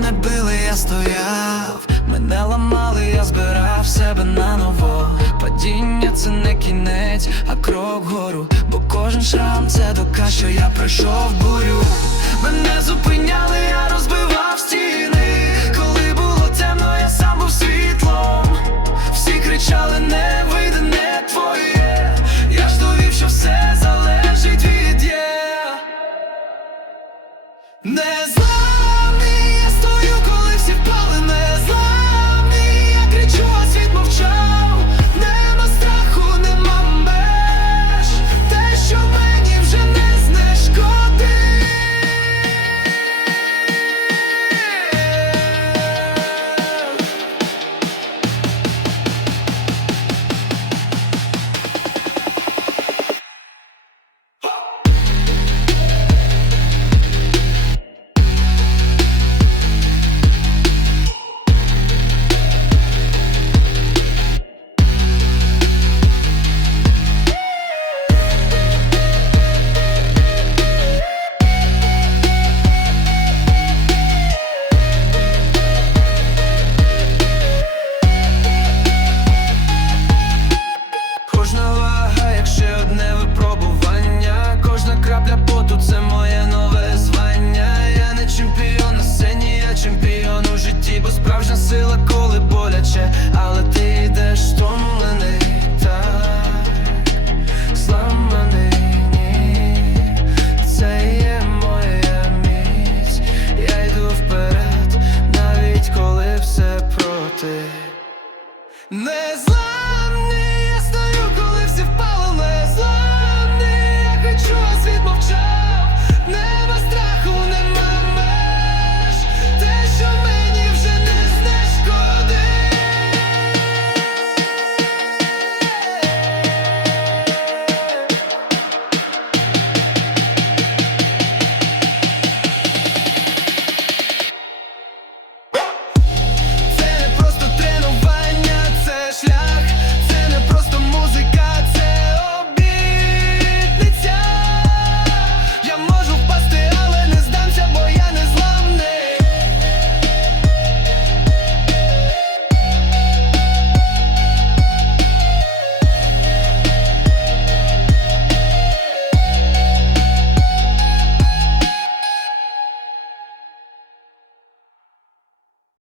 били, я стояв, мене ламали, я збирав себе наново. Падіння це не кінець, а крок вгору. Бо кожен шрам це доказ, що я пройшов бурю. Мене зупиняли, я розбивав стіни. Коли було темно, я сам був світлом. Всі кричали, не вийде, не твоє. Я ж довів, що все залежить від є. Незламний, житті, бо справжня сила, коли боляче, але ти йдеш втомлений, так. Зламаний, ні. Це є моя міць, я йду вперед, навіть коли все проти. Не